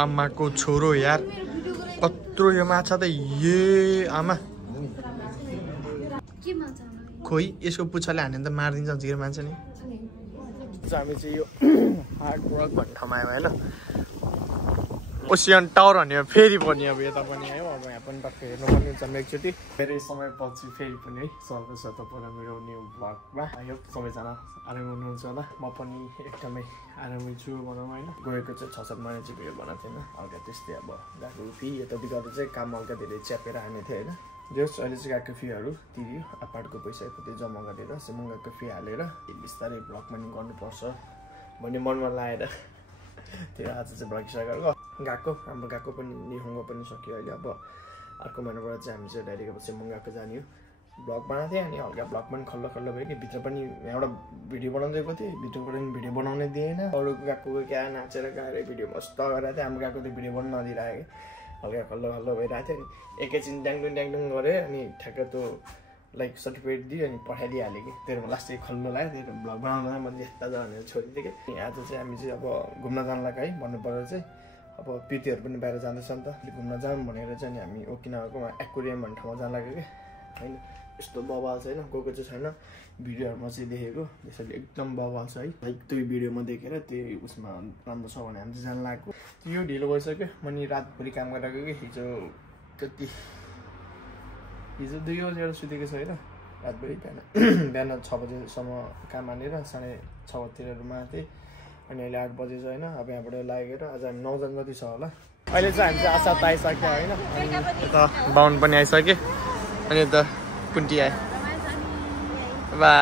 आमाको छोरो यार कत्रो यो माछा त ये आमा खोइ यसको पुच्छाले हाने त मारिदिन्छ जिर मान्छे नि हामी चाहिँ यो हार्ड वर्क भन्ने ठाउँमा आयो होइन ओसियन टावर भन्ने फेरि पनि अब यता पनि आयो अब यहाँ पनि टक्क हेर्नुपर्ने हुन्छ एकचोटि धेरै समयपछि फेरि पनि है स्वागत छ तपाईँलाई मेरो न्यू ब्लगमा यो सबैजना आराम हुनुहुन्छ होला म पनि एकदमै आरामै छु भनौँ होइन गएको चाहिँ 6-7 महिना चाहिँ भिडियो बनाएको थिएन हल्का त्यस्तै अब गएको फी यताउति गर्दा चाहिँ काम हल्का धेरै च्यापेर हाने थियो होइन जस अहिले चाहिँ गएको फीहरू तिर्यो अपार्टको पैसा कति जम्मा गरेर सिमङ्गाको फी हालेर बिस्तारै ब्लग पनि गर्नुपर्छ भन्ने मनमा लागेर त्यो आज चाहिँ ब्लग स्टार्ट गएको हाम्रो गएको पनि निहुँगो पनि सक्यो अहिले अब अर्को महिनाबाट चाहिँ हामी चाहिँ डाइरेक्ट अब सिमङ्गाको जाने हो ब्लग बनाएको थिएँ अनि हल्का ब्लग पनि खल्लो खल्लो भयो कि भित्र पनि यहाँबाट भिडियो बनाउँदै गएको थिएँ भित्रबाट पनि भिडियो बनाउनै दिएन अरू गएको क्या नाचेर गएर भिडियो मस्त गरेर थिएँ हाम्रो गएको त भिडियो बनाउन नदिइरहेको हल्का खल्लो खल्लो भइरहेको थियो अनि एकैछिन ट्याङटुङ गरेँ अनि ठ्याक्क त्यो लाइक सर्टिफिकेट दियो अनि पठाइदिइहालेँ कि तेरोमा लास्ट खल्लो लाग्यो त्यही ब्लग बनाउँदा मैले यस्ता जा भनेर छोडिदिएँ कि आज चाहिँ हामी चाहिँ अब घुम्न जानलाई है भन्नुपर्दा चाहिँ अब पिटीहरू पनि बाहिर जाँदैछ नि त घुम्न जाऊँ भनेर चाहिँ हामी ओकिनावाको एक्वेरियम भन्ने ठाउँमा जान लाग्यो कि होइन यस्तो बवाल छ होइन गएको चाहिँ छैन भिडियोहरूमा चाहिँ देखेको यसरी एकदम बवाल छ है लाइक त्यो भिडियोमा देखेर त्यही उसमा राम्रो छ भने हामी चाहिँ जान लागेको यो ढिलो भइसक्यो मैले रातभरि काम गरेको कि हिजो त्यति हिजो 2 बजेर सुतेको छ होइन रातभरि बिहान 6 बजेसम्म काम हानेर 6:30 बजीतिरहरूमा थिएँ अनि अहिले 8 बजे छ होइन अब यहाँबाट लागेर आज हामी 9 जना जति छ होला अहिले चाहिँ हामी चाहिँ आशा त आइसक्यो होइन अनि यता बाहुन पनि आइसक्यो अनि यता कुन्टी आयो बा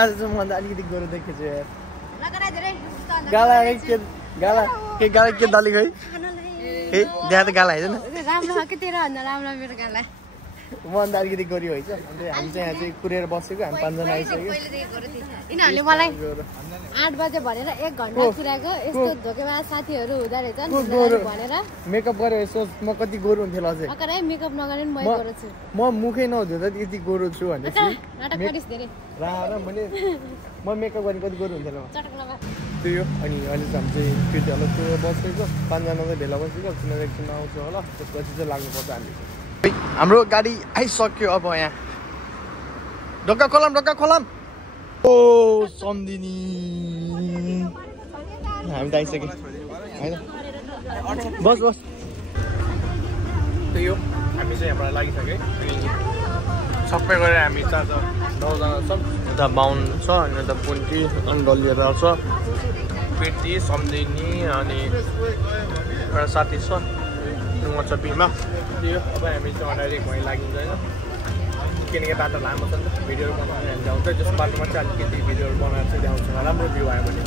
आज चाहिँ म त अलिकति गोरु देखेछु यार गाला के दाली खै ए त्यहाँ त गाला होइन राम्रो के तेरो भन्दा राम्रो मेरो गाला म अन्त अलिकति गोरी होइन अन्त हामी चाहिँ यहाँ चाहिँ कुरेर बसेको हामी 5 जना आइसक्यो यिनीहरूले मलाई 8 बजे भनेर 1 घन्टा कुराको यस्तो धोकेबाज साथीहरू हुँदा रहेछ भनेर मेकअप गरेर यसो म कति गोरु हुन्थेँ अझै अकरै मेकअप नगरे नि म गोरु छु म मुखै नहुँदा त यति गोरु छु भने नाटक गरिस् धेरै र मैले म मेकअप गर्ने कति गोरु हुन्थेन चटक लगा त्यो अनि अहिले चाहिँ हामी चाहिँ केटीहरू त्यो बसेको 5 जना चाहिँ भेला बसेको तिनीहरू एकछिन आउँछ होला त्यसपछि चाहिँ लाग्नुपर्छ हामी हाम्रो गाडी आइसक्यो अब यहाँ ढोका खोलाम ओ सम्धिनी हामी त आइसक्यो होइन बस त्यही हो हामी चाहिँ यहाँबाट लागिसक्यो अनि सबै गरेर हामी 9 जना छौँ यता बाहुन छ अनि यता पुन्टी अनि डलिएर छ पेटी सम्धिनी अनि एउटा साथी छ म छ बिमा त्यो अब हामी चाहिँ डाइरेक्ट भइ लागिन्छ होइन किनकि बाटो लामो छ नि त भिडियोहरू बनाएर हामी जाउँछ जस बाटोमा चाहिँ अलिकति भिडियोहरू बनाएर चाहिँ ल्याउँछ राम्रो भ्यू आयो भने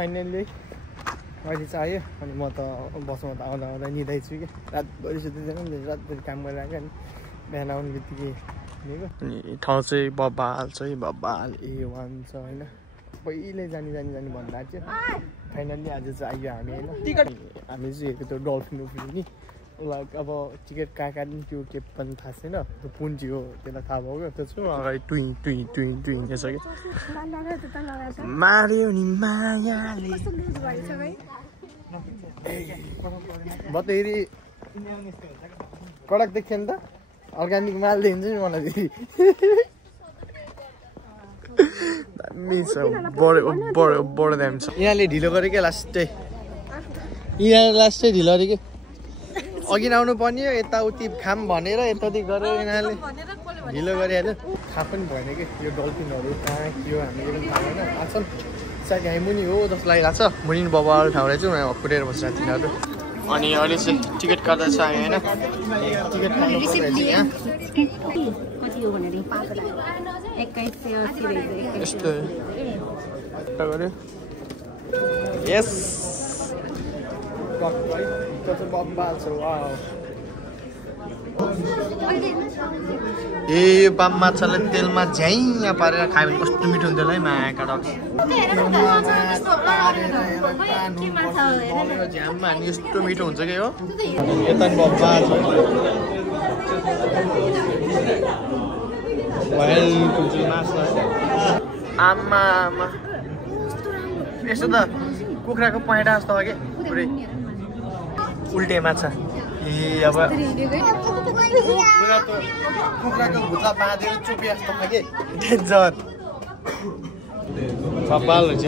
फाइनल्ली अहिले चाहिँ आयो अनि म त बसमा त आउँदा निदाइछु कि रातभरि सुतिदिनु नि रातभरि काम गरिरहेको अनि बिहान आउने बित्तिकै निको अनि ठाउँ चाहिँ बब्बाल छ है बब्बाल A1 छ होइन पहिले जानी भन्दा थियो फाइनल्ली आज चाहिँ आयो हामी होइन हामी चाहिँ हेरेको त्यो डल्फिन उफ्रिने उसलाई अब टिकट कहाँ काट्ने त्यो के पनि थाहा छैन त्यो पुन्जी हो त्यसलाई थाहा भयो त्यो छु अगाडि टुई हिँडेछ कि मार्यो नि मायाले बतेरी कडक देख्यो नि त अर्ग्यानिक माल दिन्छ नि मलाई फेरि दामी छ बडो दामी छ यिनीहरूले ढिलो गरे क्या लास्टै ढिलो गरे कि अघि आउनु पर्ने हो यताउति खाम भनेर यताउति गरेर यिनीहरूले ढिलो गरिहाल्यो थाहा पनि भएन कि यो डल्फिनहरू कहाँ के हो हामीले पनि थाहा भएन आछन् सायद यहाँ मुनि हो जस्तो लागिरहेको छ मुनि बाबाहरू ठाउँ रहेछ उनीहरू कुटेर बस्छ तिनीहरू अनि अहिले चाहिँ टिकट काट्दैछ हामी होइन टिकट काट्नु यहाँ यस्तो गऱ्यो यस ए बाम माछालाई तेलमा झ्याइँ पारेर खायो भने कस्तो मिठो हुन्थ्यो होला है मायाका झ्याममा हाल्ने यस्तो मिठो हुन्छ कि हो यता नि बब्बा छ आमा आमा यस्तो त कुखुराको पहेँटा जस्तो हो कि पुरै उल्टे माछा ए अब कुखुराको भुजा बाँधेर चुपे जस्तो छ कि डेन्जर कपाल हुन्छ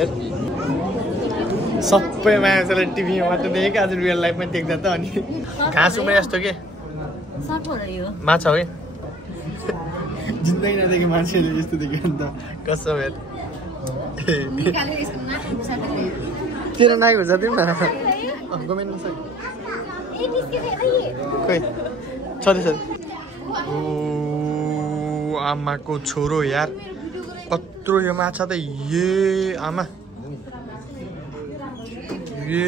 सबै मान्छेलाई टिभीमा मात्र देखेको आज रियल लाइफमा देख्दा त अनि घाँस उम्रे जस्तो के माछा हो कि जित्दै नदेखे मान्छेले यस्तो देख्यो नि त कसो भेट तेरो नाइ हुन्छ तिमी न गमेन्ट खै छँदैछ आमाको छोरो यार कत्रो यो माछा त ए आमा ए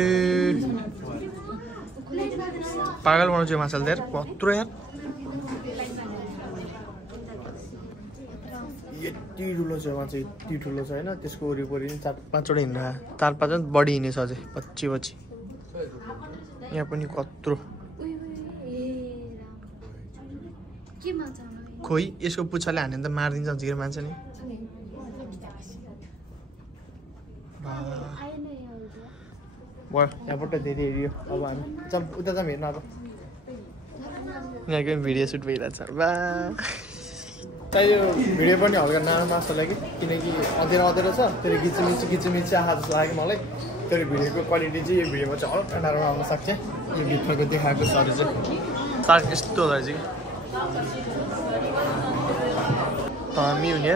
पागल बनाउँछ यो माछाले यार कत्रो यार यति ठुलो छ माछा यति ठुलो छ होइन त्यसको वरिपरि 4-5वटा हिँड्दा 4-5 बढी हिँडेछ अझै पछि यहाँ पनि कत्रो खोइ यसको पुच्छाले हाने त मारिदिन्छ झिर मान्छ नि भयो यहाँबाट धेरै हेऱ्यो अब हामी जाऊँ उता जाऊँ हेर्न अब यहाँको भिडियो सुट भइरहेछ बा यो भिडियो पनि हल्का नाम जस्तो लाग्यो किनकि अँधेरो छ तर किचिमिची आहा जस्तो लाग्यो मलाई तर भिडियोको क्वालिटी चाहिँ यो भिडियोमा चाहिँ हल्का नराम्रो आउन सक्छ यो भित्रको देखाएको सर चाहिँ सार्क यस्तो रहेछ कि तमी हुने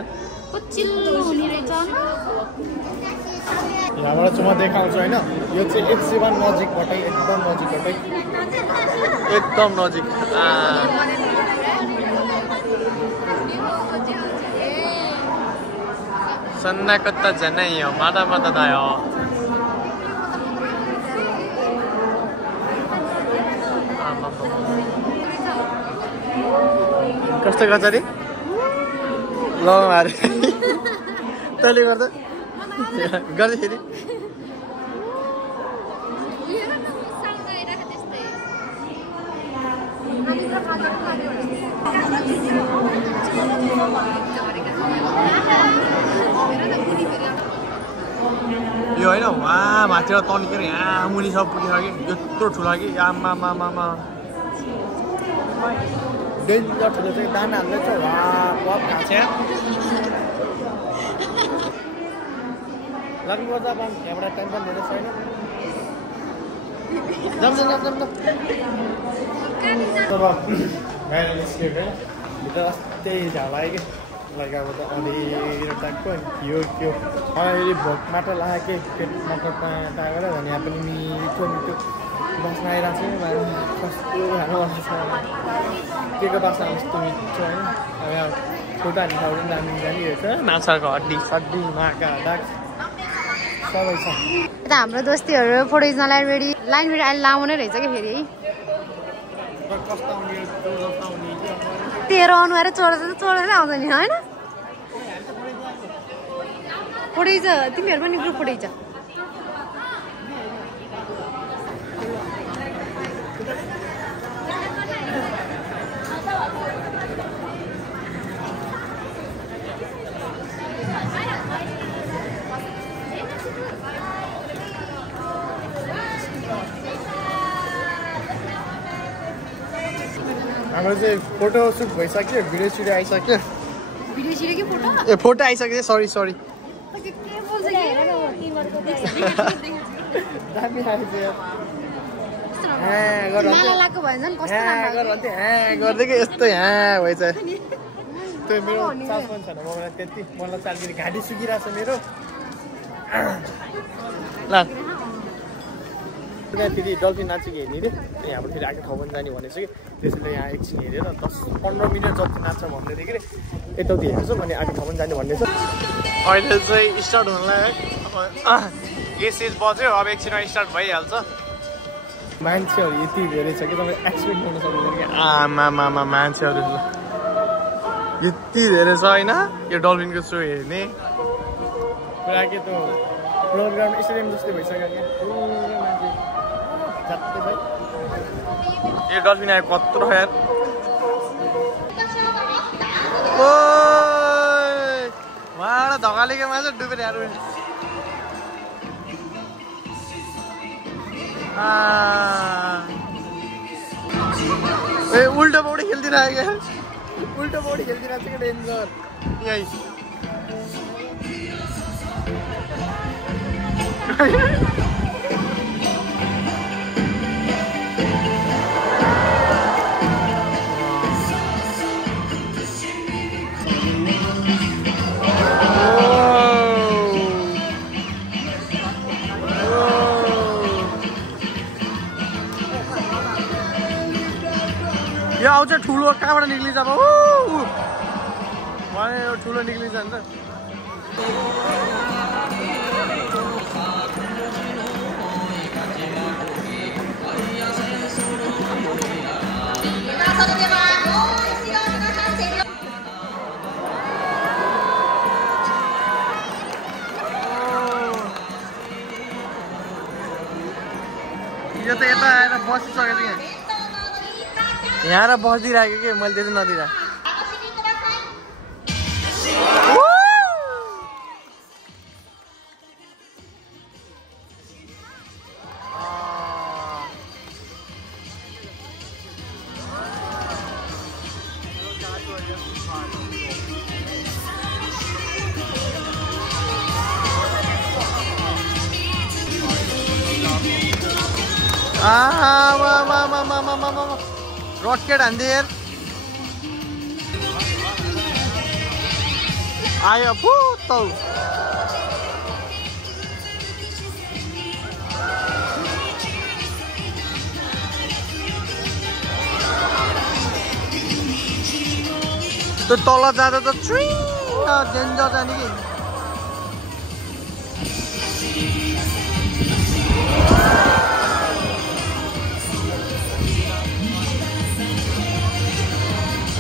यहाँबाट चाहिँ म देखाउँछु होइन यो चाहिँ FC1 नजिकबाटै एकदम नजिकबाटै एकदम नजिक सन्नाको त झनै हो मादा त हो कस्तो गर्छ अरे ल मारे तैँले गर्दा गर्दाखेरि यो होइन वा माथिबाट तन्केर यहाँ मुनि सब पुगिसक्यो यत्रो ठुलो कि आमा डेन्जर ठुलो चाहिँ दाना हाल्दैछ वा घाँस लाग्नुपर्छ अब यहाँबाट टेन्सन धेरै छैन जाम अब गाडी निस्क्यो क्या भित्र अस्ति झाला कि लाइक अब त अँधेरो टाइपको यो त्यो अहिले भोक माटो लाग्यो कि पेट माटो तागेर भने यहाँ पनि मिठो बास्ना आइरहेको छ कस्तो खानु छ के को बास्ना कस्तो मिठो होइन अब यहाँ फोटो हाल्ने ठाउँ पनि दामी जानिरहेछ माछाको हड्डी सड्डी माका डाक सबै छ यता हाम्रो दोस्तीहरू फोटो खिच्नलाई रेडी लाइन फेरि अहिले लामो नै रहेछ कि फेरि है तेरो अनुहार चोर्दै आउँछ नि होइन फोटो खिच तिमीहरू पनि ग्रुप फोटो खिच हाम्रो चाहिँ फोटो सुट भइसक्यो भिडियो सुट आइसक्यो भिडियो छिरे के फोटो ए फोटो आइसक्यो सरी के बोल्छ के हेर न तिमीहरुको दामी आइछ माला लाको भएन नि कस्तो राम्रो गर्दै के यस्तो भइछ त्यो मेरो चास पनि छैन मलाई त्यति मलाई चालगिरी घाँटी सुकिरहेछ मेरो ल फेरि डल्फिन नाचेको हेर्ने रे यहाँबाट फेरि आएको ठाउँ पनि जाने भनेको छ कि त्यसैले यहाँ एकछिन हेरेर 10-15 मिनट जति नाच्छ भन्दै थियो कि यताउति हेर्छु अनि आएको ठाउँ पनि जाने भन्ने छ अहिले चाहिँ स्टार्ट हुनलाई अब यो सिज बज्यो अब एकछिनमा स्टार्ट भइहाल्छ मान्छेहरू यति धेरै छ कि तपाईँ एक्सपेक्ट गर्न सक्नुहुन्छ कि आमा मान्छेहरू यति धेरै छ होइन यो डल्फिनको सो हेर्ने पुरा के त प्रोग्राम स्टेडियम जस्तै भइसक्यो क्या यो डल्फिन आयो कत्रो यार उहाँबाट धगाले के मान्छ डुबेर यार ए उल्टो पौडी खेल्दिरहेको क्या उल्टो पौडी खेल्दिरहेको छ क्या डेन्जर यही यो आउँछ ठुलो कहाँबाट निक्लिन्छ अब भने यो ठुलो निक्लिन्छ नि त यो त यता आएर बसिसकेको थिएँ यहाँ र बसिदिरहेको कि मैले त्यति नदिँदा रॉकेट अंधेर आयो पुतो तो तल जाँदा त डेन्जर जाने कि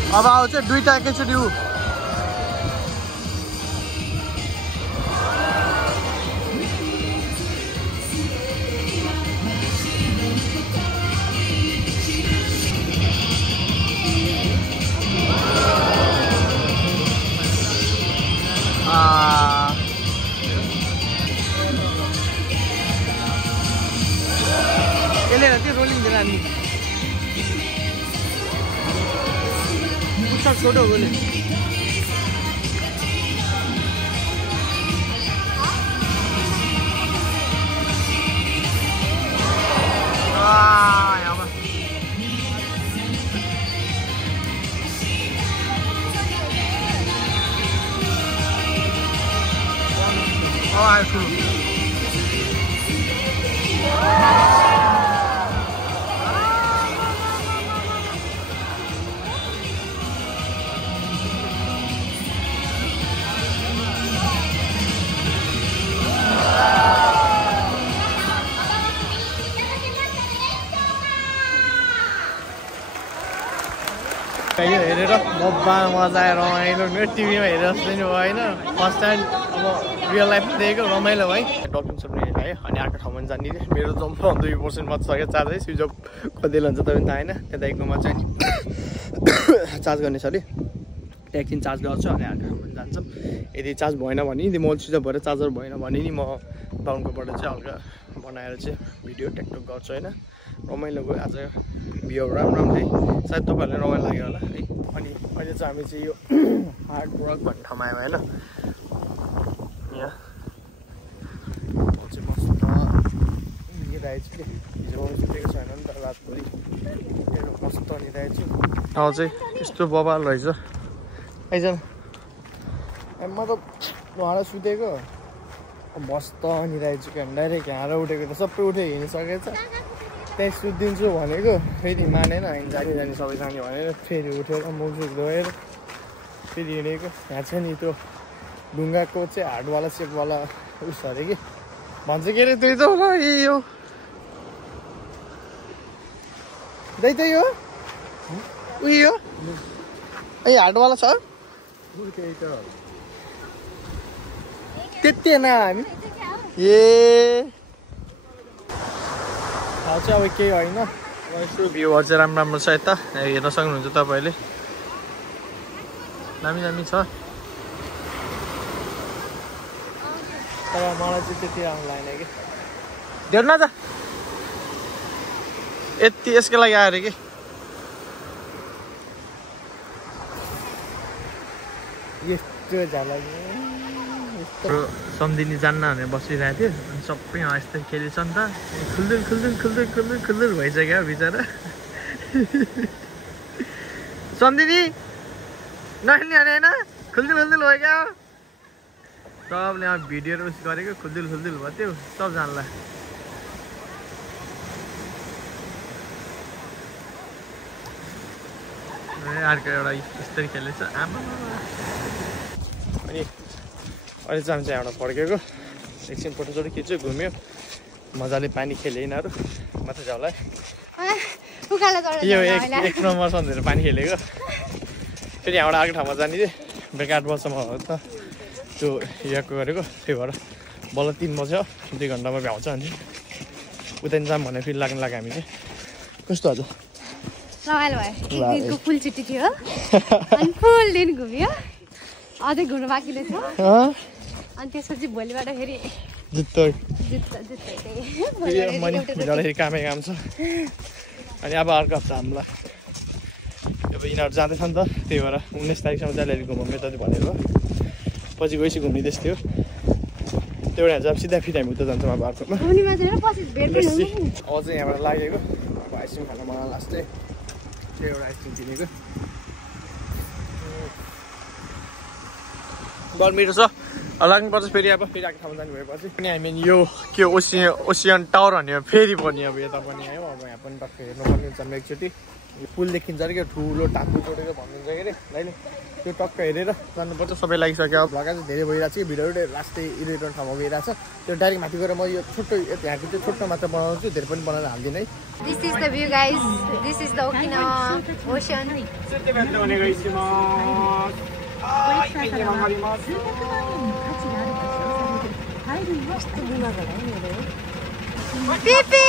अब आउँछ दुईटा एकैचोटि उ यसले त्यो रोलिङ दिएर हामी छोटो बोले यो हेरेर मजा आएर रमाइलो टिभीमा हेरेर जस्तै नि होइन फर्स्ट टाइम अब रियल लाइफमा देखेको रमाइलो है डल्फिन सबै खाएँ अनि अर्को ठाउँमा जाने मेरो जम्प 2% मात्र सक्यो चार्ज है स्विच अफ कति हुन्छ तपाईँ थाहा होइन त्यता एकमा चाहिँ चार्ज गर्ने छ अरे एकछिन चार्ज गर्छु अनि अर्को ठाउँमा जान्छौँ यदि चार्ज भएन भने यदि मोबाइल स्विच अफ भएर चार्जर भएन भने नि म डाउनकोबाट चाहिँ हल्का बनाएर चाहिँ भिडियो टेकटक गर्छु होइन रमाइलो भयो आज भ्यू राम्रो है सायद तपाईँहरूलाई रमाइलो लाग्यो होला है अनि अहिले चाहिँ हामी चाहिँ यो हार्ड वर्क भन्ने ठाउँमा आयौँ होइन यहाँ चाहिँ मस्त निदाएछु कि हिजो सुतेको छैन नि त रातभरि मस्त निदाएछु ठाउँ चाहिँ यस्तो बबाल रहेछ आइज मतलब उहाँलाई सुतेको मस्त निदाएछु कि डाइरेक्ट यहाँ उठेको त सबै उठे हिँडिसकेछ त्यहीँ सुत्दिन्छु भनेको फेरि मानेन हामी जाने जाने सबै जाने भनेर फेरि उठेर मुखसुख धोएर फेरि हिँडेको यहाँ चाहिँ नि त्यो ढुङ्गाको चाहिँ हार्डवाला सेपवाला उस अरे कि भन्छ के अरे त्यही त होला यो त्यही हो उयो ए हार्डवाला छ त्यही त त्यति होइन हामी ए थाहा चाहिँ अब केही होइन यसो भ्यूहरू चाहिँ राम्रो राम्रो छ यता हेर्न सक्नुहुन्छ तपाईँहरूले दामी दामी छ तर मलाई चाहिँ त्यति राम्रो लागेन कि देऊ न त यति यसको लागि आएर कि यस्तो झाला सम्धिनी जान्न भनेर बसिरहेको थियो अनि सबै यस्तै खेलेछ नि त खुल्दुल खुल्दुल खुल्दुल खुल्दुल खुल्दुल भइसक्यो बिचरा सम्धिनी नखेल्ने अरे होइन खुल्दुल खुल्दुल भइगयो सबले अब भिडियोहरू उस गरेको खुल्दुल खुल्दुल भयो त्यो सबजनालाई अर्को एउटा यस्तरी खेलेछ आमा अनि अहिले चाहिँ हामी चाहिँ यहाँबाट फर्केको एकछिन फोटोसोटो खिच्यो घुम्यो मजाले पानी खेल्यो यिनीहरू मात्रै छ होला यो एक नम्बर सन्देर पानी खेलेको फेरि यहाँबाट अर्को ठाउँमा जाने थिएँ बेलुका 8 बजीसम्म हो त त्यो यहाँको गरेको त्यही भएर बल्ल 3 बज्यो 2 घन्टामा भ्याउँछ अनि उता जाऊँ भनेर फेरि लाग्नु लाग्यो हामी चाहिँ कस्तो हजुर रमाइलो भयो एक दिनको फुल छुट्टी थियो अनि फुल दिन घुम्यो अझै घुम्नु बाँकी नै थियो अनि त्यसपछि भोलिबाट फेरि कामै काम छ अनि अब अर्को हप्ता हामीलाई अब यिनीहरू जाँदैछ नि त त्यही भएर 19 तारिकसम्म चाहिँ अलिअलि घुमाउँ यता भनेर पछि गएपछि घुम्ने त्यस थियो त्यो भएर चाहिँ सिधा फेरि हामी उता जान्छौँ अब अर्कोमा अझै यहाँबाट लागेको अब आइसक्रिम खान मलाई लास्टै त्यो एउटा आइसक्रिम किनेको बल मिठो छ लाग्नुपर्छ फेरि अब फेरि आएको ठाउँमा जानु भएपछि पनि हामी यो के ओसियन टावर भन्ने फेरि पनि अब यता पनि आयो अब यहाँ पनि टक्क हेर्नुपर्ने हुन्छ एकचोटि पुल देखिन्छ अरे क्या ठुलो टापु जोडेर भन्नुहुन्छ के अरे अहिले त्यो टक्क हेरेर जानुपर्छ सबै लागिसक्यो अब भएका चाहिँ धेरै भइरहेको छ भिडियोहरू लास्टै इरिटेन्ट ठाउँमा गइरहेको छ त्यो डाइरेक्ट माथि गएर म यो छोटो यहाँको चाहिँ छोटो मात्र बनाउँछु धेरै पनि बनाएर हाल्दिनँ है This is the view guys. This is the Okinawa ocean. Beep beep!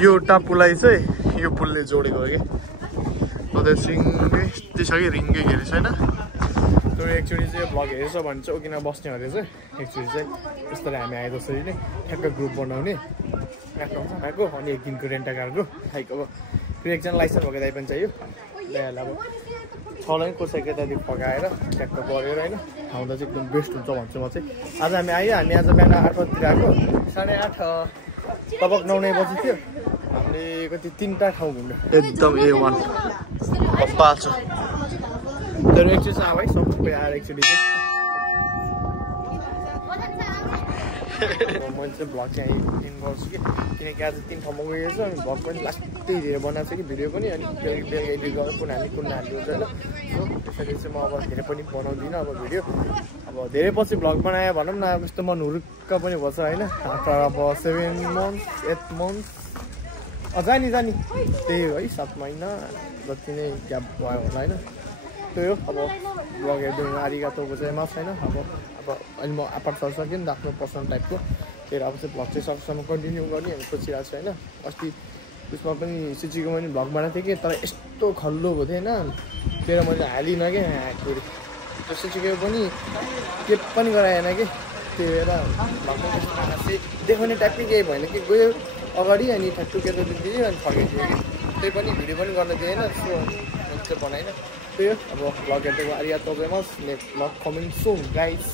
यो टापुलाई चाहिँ यो पुलले जोडेको हो कि सिङ्गै त्यही छ कि रिङ्गै घेरि छैन त्यो एकचोटि चाहिँ भ्लग हेर्छ भने चाहिँ ओकिना बस्ने अरे चाहिँ एकचोटि चाहिँ यस्तरी हामी आए जसरी नै ठ्याक्क ग्रुप बनाउने खानाको अनि एक दिनको रेन्ट कारको लाइक अब फेरि एकजना लाइसेन्स भएको दाइ पनि चाहियो अब छलाई कसैको यतादेखि पकाएर ट्याक्क गरेर होइन खाउँदा चाहिँ एकदम बेस्ट हुन्छ भन्छु म चाहिँ आज हामी आयो हामी आज बिहान 8 बजीतिर आएको 8:30 लगभग 9 बजी थियो हामीले कति 3टा ठाउँ घुम्यो एकदम A1 पप्पा छ तर एकचोटि चाहिँ आयो है सबै आएर एकचोटि चाहिँ मैले चाहिँ भ्लग चाहिँ इन गर्छु कि किनकि आज 3 ठाउँमा गएको छु अनि भ्लग पनि लास्टै धेरै बनाएको छ कि भिडियो पनि अनि बेलुका एडिट गरेर कुन हाल्नु हुन्छ होइन त्यसरी चाहिँ म अब धेरै पनि बनाउँदिनँ अब भिडियो अब धेरै पछि भ्लग बनायो भनौँ न अब यस्तो मन हुरुक्क पनि भन्छ होइन आफ्टर अब 7 months 8 months जानी त्यही हो है 7 महिना जति नै ग्याप भयो होला होइन त्यही हो अब भ्लग हेर्नु आरिगातो गोजाइमास होइन अब अहिले म आपात सक्यो नि त आफ्नो पर्सनल टाइपको त्यही अब चाहिँ भ्लग चाहिँ सकेसम्म कन्टिन्यू गर्ने हामी सोचिरहेको छु होइन अस्ति उसमा पनि सिचीको पनि भ्लग बनाएको थिएँ कि तर यस्तो खल्लो भएको थिएन त्यही मैले हालिनँ कि फेरि त्यो सिचीको पनि के पनि गराएन कि त्यही भएर भ्लगमा चाहिँ देखाउने टाइपकै केही भएन कि गयो अगाडि अनि ठ्याक्टु केटा दियो अनि फर्किदियो कि त्यही पनि भिडियो पनि गर्न दिएन सो चाहिँ बनाएन त्यही हो अब भ्लग हेर्दै आरिया तपाईँ नेक्स्ट भ्लग कमिङ सुन गाइस